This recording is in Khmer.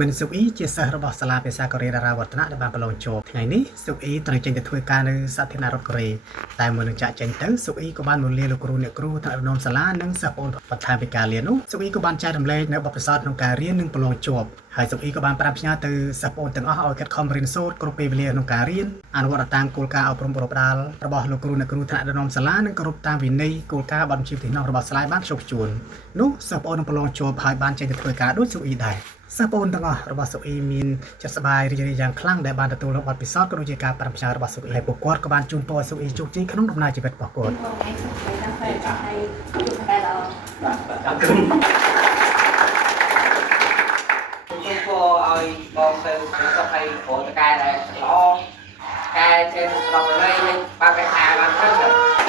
មិនសុខអ៊ីជាសិស្សរបស់សាលាភាសាកូរ៉េតារាវឌ្ឍនៈដែលបានប្រឡងជាប់ថ្ងៃនេះសុខអ៊ីត្រូវចេញទៅធ្វើការនៅសាធារណរដ្ឋកូរ៉េតែមុននឹងចាក់ចេញទៅសុខអ៊ីក៏បានមកលាលោកគ្រូអ្នកគ្រូថ្នាក់ដឹកនាំសាលានិងសិស្សប្អូនបន្ថែមពីការរៀននោះសុខអ៊ីក៏បានចែករំលែកនៅបទពិសោធន៍ក្នុងការរៀននិងប្រឡងជាប់ហើយសុខអ៊ីក៏បានប្រាប់ផ្ញើទៅសិស្សប្អូនទាំងអស់ឲ្យខិតខំរៀនសូត្រគ្រប់ពេលវេលាក្នុងការរៀនអនុវត្តតាមគោលការណ៍អប់រំប្រពដាល់របស់លោកគ្រូអ្នកគ្រូថ្នាក់ដឹកនាំសាលានិងគោរពតាមវិន័យគោលការណ៍បទបញ្ជាទីនោះរបស់សាលាបានខ្ជាប់ខ្ជួននោះសិស្សប្អូននឹងប្រឡងជាប់ហើយបានចេញទៅធ្វើការដូចសុខអ៊ីដែរសិស្សប្អូនទាំងអស់របស់សុខអ៊ីមានចិត្តសប្បាយរីករាយយ៉ាងខ្លាំងដែលបានទទួលបទពិសោធន៍ក៏ដូចជាការប្រាំផ្ញើរបស់សុខអ៊ីហើយពួកគាត់ក៏បានជូនពរឲ្យសុខអ៊ីជោគជ័យក្នុងដំណើរជីវិតរបស់គាត់ខ្ញុំពរឲ្យបងទៅសុខឲ្យព្រោះតកែដែលល្អកែចេះស្ដាប់លេងបើកថាបានទៅ